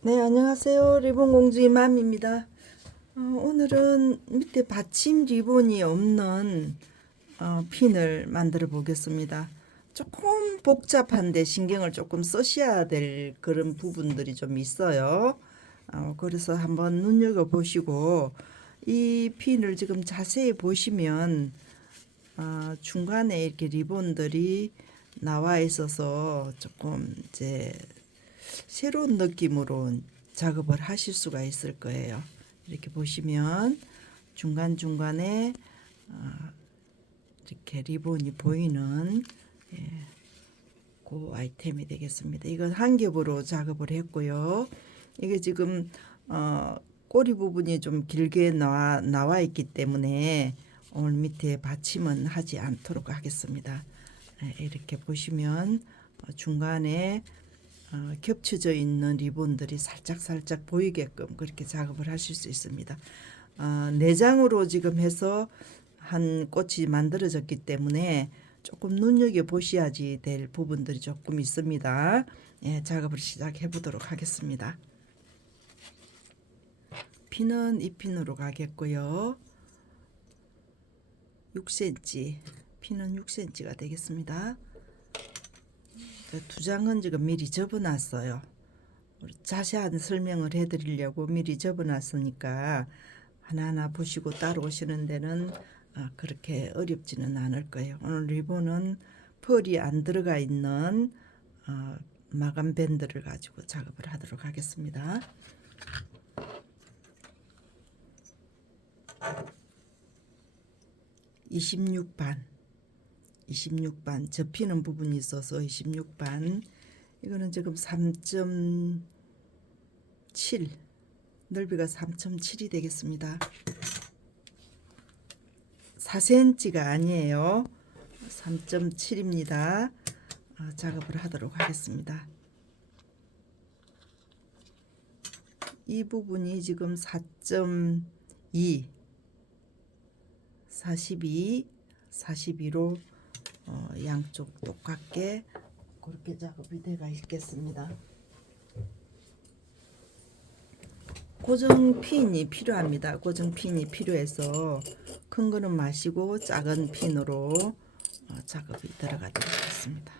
네, 안녕하세요. 리본공주 이맘입니다. 오늘은 밑에 받침 리본이 없는 핀을 만들어 보겠습니다. 조금 복잡한데 신경을 조금 쓰셔야 될 그런 부분들이 좀 있어요. 그래서 한번 눈여겨보시고 이 핀을 지금 자세히 보시면 중간에 이렇게 리본들이 나와 있어서 조금 이제 새로운 느낌으로 작업을 하실 수가 있을 거예요. 이렇게 보시면 중간중간에 이렇게 리본이 보이는 그 아이템이 되겠습니다. 이건 한 겹으로 작업을 했고요. 이게 지금 꼬리 부분이 좀 길게 나와 있기 때문에 오늘 밑에 받침은 하지 않도록 하겠습니다. 이렇게 보시면 중간에 겹쳐져 있는 리본들이 살짝 보이게끔 그렇게 작업을 하실 수 있습니다. 내장으로 지금 해서 한 꽃이 만들어졌기 때문에 조금 눈여겨 보셔야지 될 부분들이 조금 있습니다. 예, 작업을 시작해 보도록 하겠습니다. 핀은 이 핀으로 가겠고요. 6cm, 핀은 6cm가 되겠습니다. 두 장은 지금 미리 접어놨어요. 자세한 설명을 해드리려고 미리 접어놨으니까 하나하나 보시고 따라오시는 데는 그렇게 어렵지는 않을 거예요. 오늘 리본은 펄이 안 들어가 있는 마감 밴드를 가지고 작업을 하도록 하겠습니다. (26반) 접히는 부분이 있어서 26반. 이거는 지금 3.7, 넓이가 3.7이 되겠습니다. 4cm가 아니에요. 3.7입니다. 작업을 하도록 하겠습니다. 이 부분이 지금 4.2, 42로 양쪽 똑같게 그렇게 작업이 되어 있겠습니다. 고정 핀이 필요합니다. 고정 핀이 필요해서 큰 거는 마시고 작은 핀으로 작업이 들어가도록 하겠습니다.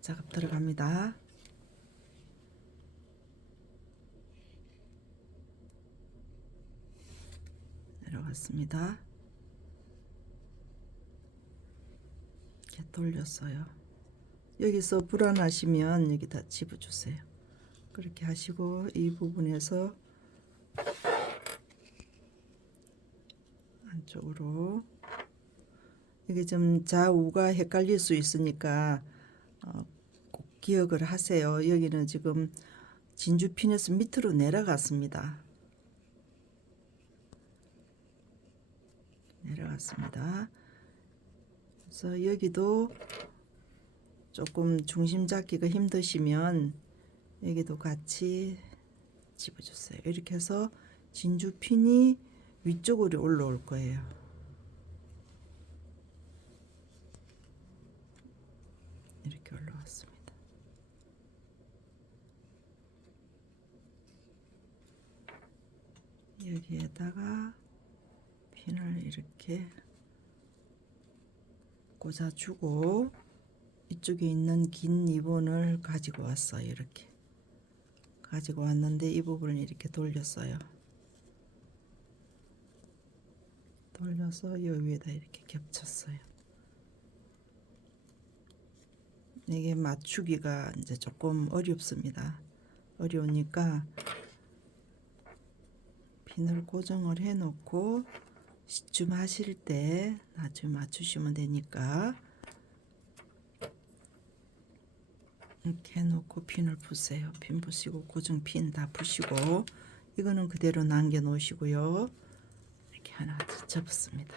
작업 들어갑니다. 내려갔습니다. 이렇게 돌렸어요. 여기서 불안하시면 여기다 집어주세요. 그렇게 하시고 이 부분에서 안쪽으로, 이게 좀 좌우가 헷갈릴 수 있으니까 꼭 기억을 하세요. 여기는 지금 진주핀에서 밑으로 내려갔습니다. 그래서 여기도 조금 중심 잡기가 힘드시면 여기도 같이 집어주세요. 이렇게 해서 진주핀이 위쪽으로 올라올 거예요. 이렇게 올라왔습니다. 여기에다가 핀을 이렇게 꽂아주고 이쪽에 있는 긴 리본을 가지고 왔어요. 이렇게 가지고 왔는데 이 부분을 이렇게 돌렸어요. 돌려서 이 위에다 이렇게 겹쳤어요. 이게 맞추기가 이제 조금 어렵습니다. 어려우니까 핀을 고정을 해 놓고 시춤 하실 때 나중에 맞추시면 되니까 이렇게 해놓고 핀을 푸세요. 핀 푸시고 고정 핀 다 푸시고 이거는 그대로 남겨 놓으시고요. 이렇게 하나 접습니다.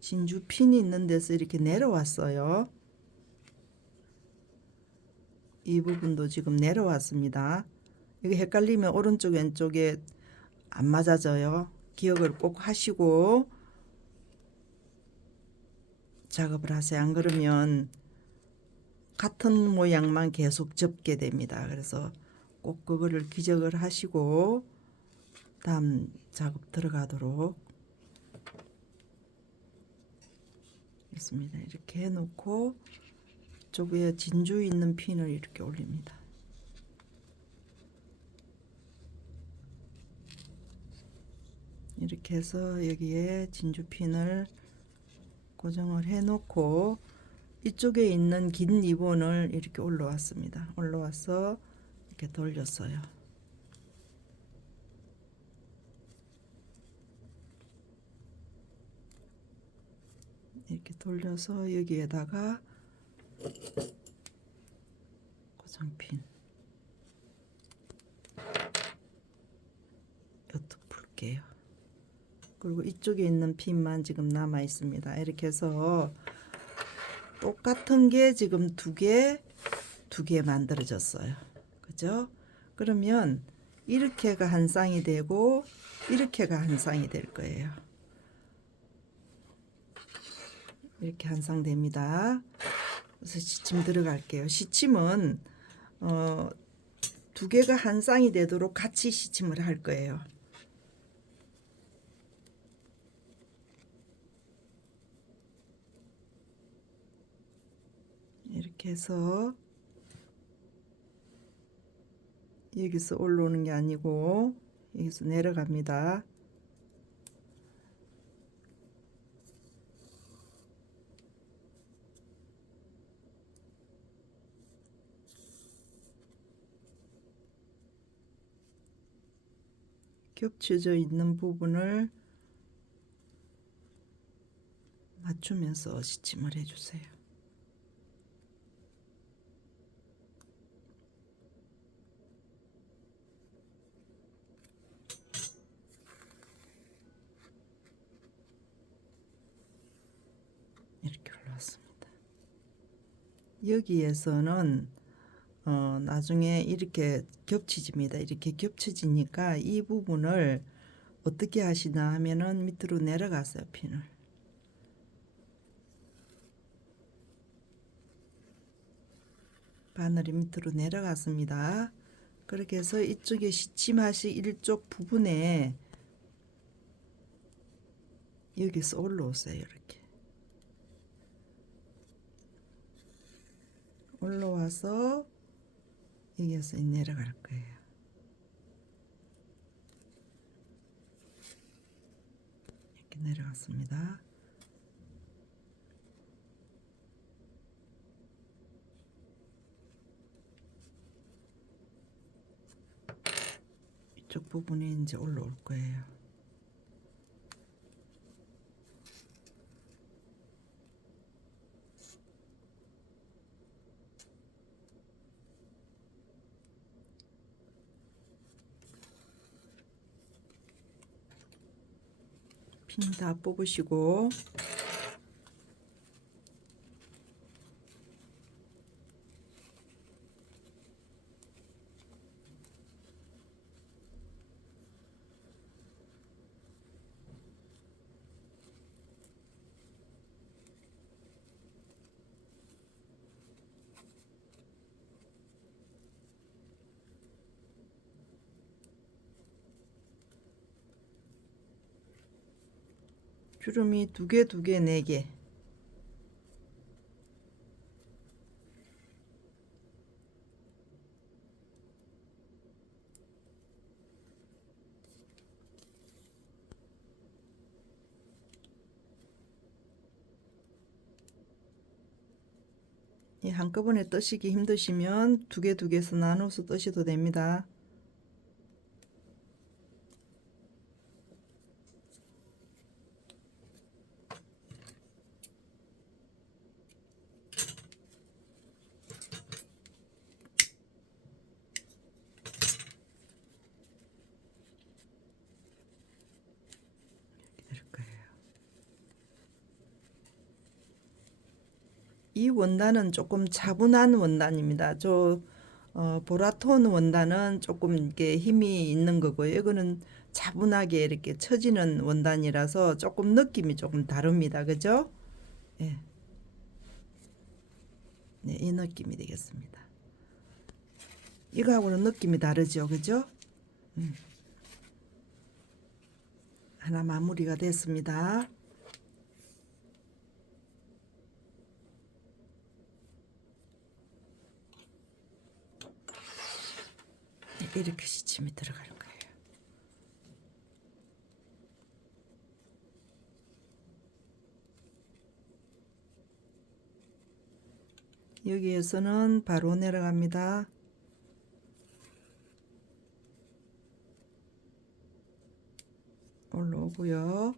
진주 핀이 있는 데서 이렇게 내려왔어요. 이 부분도 지금 내려왔습니다. 이게 헷갈리면 오른쪽 왼쪽에 안 맞아져요. 기억을 꼭 하시고 작업을 하세요. 안 그러면 같은 모양만 계속 접게 됩니다. 그래서 꼭 그거를 기억을 하시고 다음 작업 들어가도록 있습니다. 이렇게 해놓고 쪽에 진주 있는 핀을 이렇게 올립니다. 이렇게 해서 여기에 진주 핀을 고정을 해 놓고 이쪽에 있는 긴 리본을 이렇게 올라왔습니다. 올라와서 이렇게 돌렸어요. 이렇게 돌려서 여기에다가 고정핀 이것도 풀게요. 그리고 이쪽에 있는 핀만 지금 남아 있습니다. 이렇게 해서 똑같은 게 지금 두 개 만들어졌어요. 그죠? 그러면 이렇게가 한 쌍이 되고 이렇게가 한 쌍이 될 거예요. 이렇게 한 쌍 됩니다. 그래서 시침 들어갈게요. 시침은 두 개가 한 쌍이 되도록 같이 시침을 할 거예요. 이렇게 해서 여기서 올라오는 게 아니고 여기서 내려갑니다. 겹쳐져 있는 부분을 맞추면서 시침을 해주세요. 이렇게 올라왔습니다. 여기에서는 나중에 이렇게 겹치집니다. 이렇게 겹쳐지니까 이 부분을 어떻게 하시나 하면은 밑으로 내려갔어요. 핀을. 바늘이 밑으로 내려갔습니다. 그렇게 해서 이쪽에 시침하실 이쪽 부분에 여기서 올라오세요. 이렇게 올라와서 여기에서 내려갈 거예요. 이렇게 내려갔습니다. 이쪽 부분이 이제 올라올 거예요. 핀 다 뽑으시고 주름이 두 개, 네 개. 한꺼번에 뜨시기 힘드시면 두 개에서 나눠서 뜨셔도 됩니다. 이렇게 될 거예요. 이 원단은 조금 차분한 원단입니다. 보라톤 원단은 조금 이렇게 힘이 있는 거고요. 이거는 차분하게 이렇게 처지는 원단이라서 조금 느낌이 조금 다릅니다. 그죠? 예. 네, 이 느낌이 되겠습니다. 이거하고는 느낌이 다르죠, 그죠? 하나 마무리가 됐습니다. 네, 이렇게 시침이 들어갈 거예요. 여기에서는 바로 내려갑니다. 올라오고요.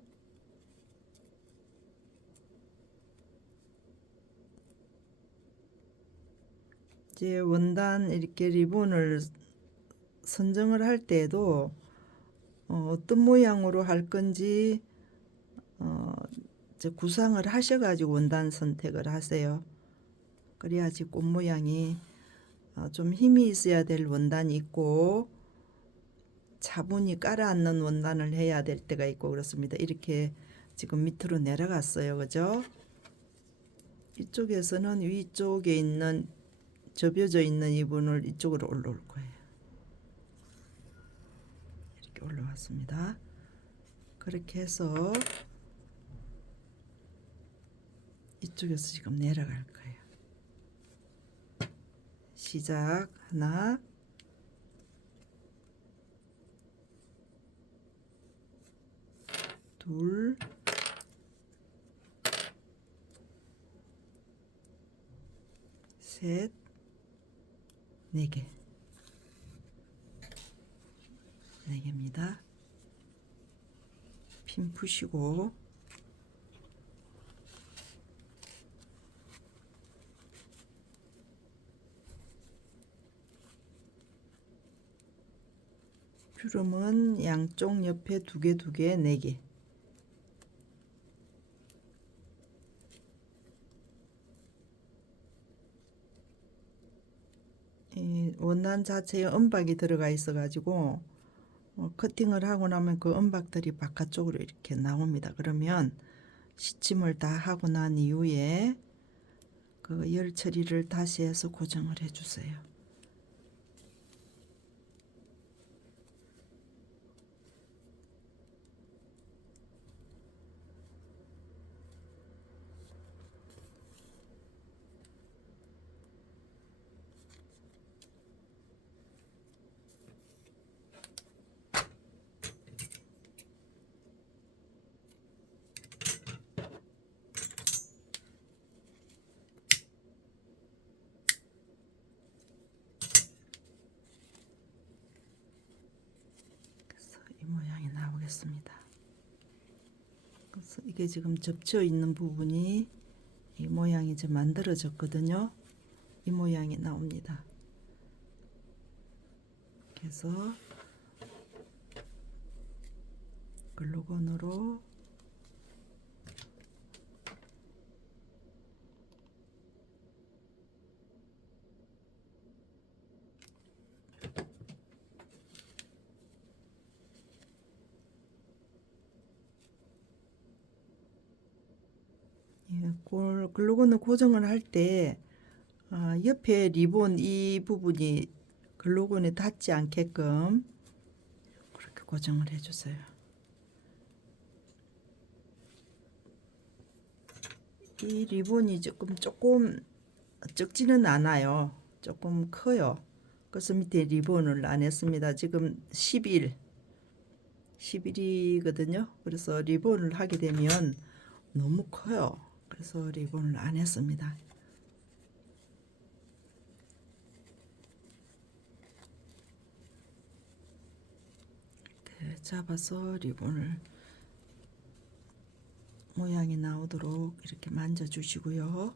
이제 원단 이렇게 리본을 선정을 할 때도 어떤 모양으로 할 건지 이제 구상을 하셔가지고 원단 선택을 하세요. 그래야지 꽃 모양이 좀 힘이 있어야 될 원단이 있고 차분히 깔아앉는 원단을 해야 될 때가 있고 그렇습니다. 이렇게 지금 밑으로 내려갔어요. 그죠? 이쪽에서는 위쪽에 있는 접혀져 있는 이 부분을 이쪽으로 올라올 거예요. 이렇게 올라왔습니다. 그렇게 해서 이쪽에서 지금 내려갈 거예요. 시작. 하나, 둘, 셋, 네 개. 네 개입니다. 핀 푸시고 주름은 양쪽 옆에 두 개, 두 개, 네 개. 이 원단 자체에 은박이 들어가 있어 가지고 커팅을 하고 나면 그 은박들이 바깥쪽으로 이렇게 나옵니다. 그러면 시침을 다 하고 난 이후에 그 열 처리를 다시 해서 고정을 해 주세요. 그래서 이 모양이 나오겠습니다. 그래서 이게 지금 접혀 있는 부분이 이 모양이 이제 만들어졌거든요. 이 모양이 나옵니다. 그래서 글루건으로 글루건을 고정을 할 때 옆에 리본 이 부분이 글루건에 닿지 않게끔 그렇게 고정을 해주세요. 이 리본이 조금 적지는 않아요. 조금 커요. 그래서 밑에 리본을 안 했습니다. 지금 10일이거든요. 그래서 리본을 하게 되면 너무 커요. 그래서 리본을 안 했습니다. 이렇게 잡아서 리본을 모양이 나오도록 이렇게 만져 주시고요.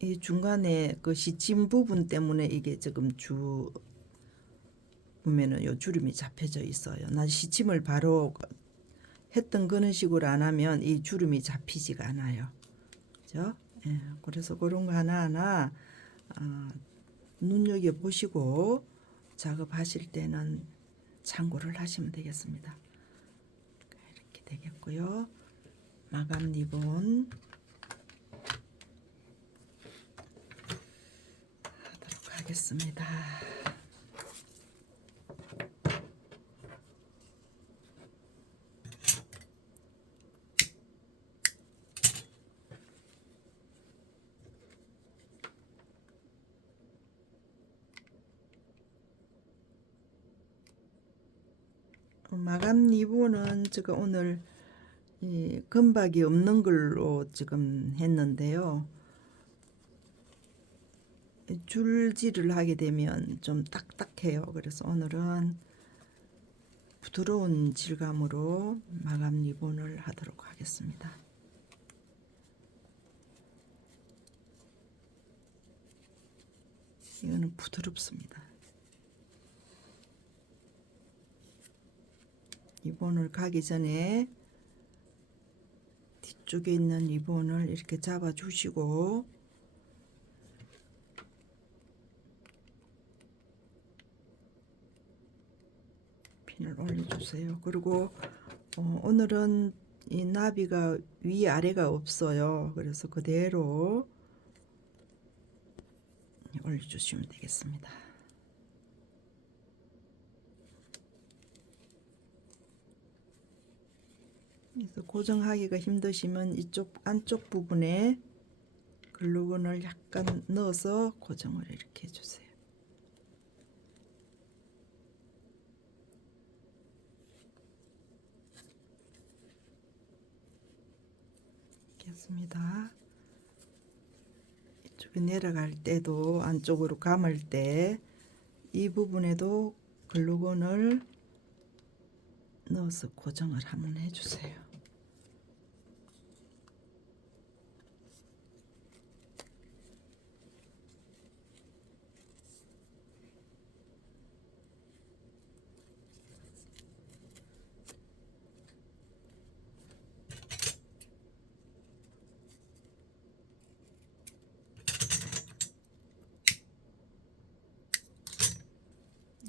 이 중간에 그 시침 부분 때문에 이게 지금 보면은 요 주름이 잡혀져 있어요. 나 시침을 바로 했던 그런 식으로 안 하면 이 주름이 잡히지가 않아요. 그죠? 예, 그래서 그런 거 하나하나 눈여겨 보시고 작업하실 때는 참고를 하시면 되겠습니다. 이렇게 되겠고요. 마감 리본 하겠습니다. 마감 리본은 제가 오늘 이 금박이 없는 걸로 지금 했는데요. 줄질을 하게 되면 좀 딱딱해요. 그래서 오늘은 부드러운 질감으로 마감 리본을 하도록 하겠습니다. 이거는 부드럽습니다. 리본을 가기 전에 뒤쪽에 있는 리본을 이렇게 잡아 주시고 핀을 올려주세요. 그리고 오늘은 이 나비가 위아래가 없어요. 그래서 그대로 올려주시면 되겠습니다. 그래서 고정하기가 힘드시면 이쪽 안쪽 부분에 글루건을 약간 넣어서 고정을 이렇게 해주세요. 이렇게 했습니다. 이쪽에 내려갈 때도 안쪽으로 감을 때 이 부분에도 글루건을 넣어서 고정을 한번 해주세요.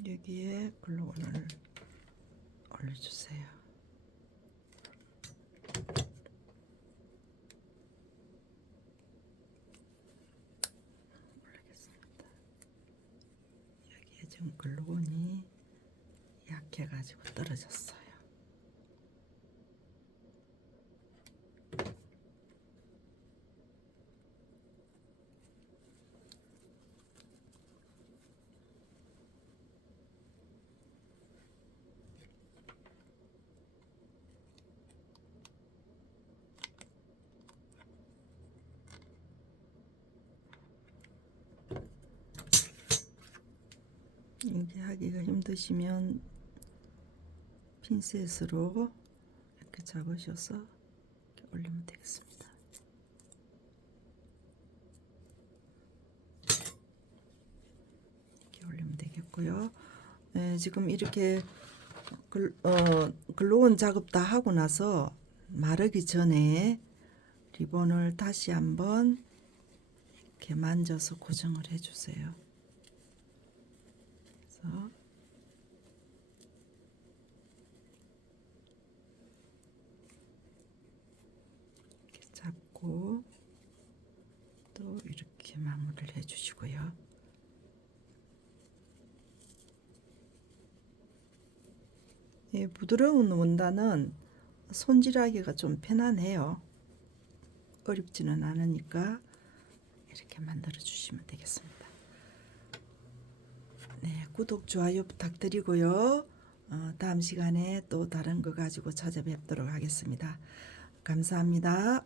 여기에 글루건을 올려주세요. 올리겠습니다. 여기에 지금 글루건이 약해가지고 떨어졌어요. 이렇게 하기가 힘드시면 핀셋으로 이렇게 잡으셔서 이렇게 올리면 되겠습니다. 이렇게 올리면 되겠고요. 지금 이렇게 글루건 작업 다 하고 나서 마르기 전에 리본을 다시 한번 이렇게 만져서 고정을 해주세요. 그래서 이렇게 잡고 또 이렇게 마무리를 해주시고요. 이 부드러운 원단은 손질하기가 좀 편안해요. 어렵지는 않으니까 이렇게 만들어 주시면 되겠습니다. 네, 구독, 좋아요 부탁드리고요. 다음 시간에 또 다른 거 가지고 찾아뵙도록 하겠습니다. 감사합니다.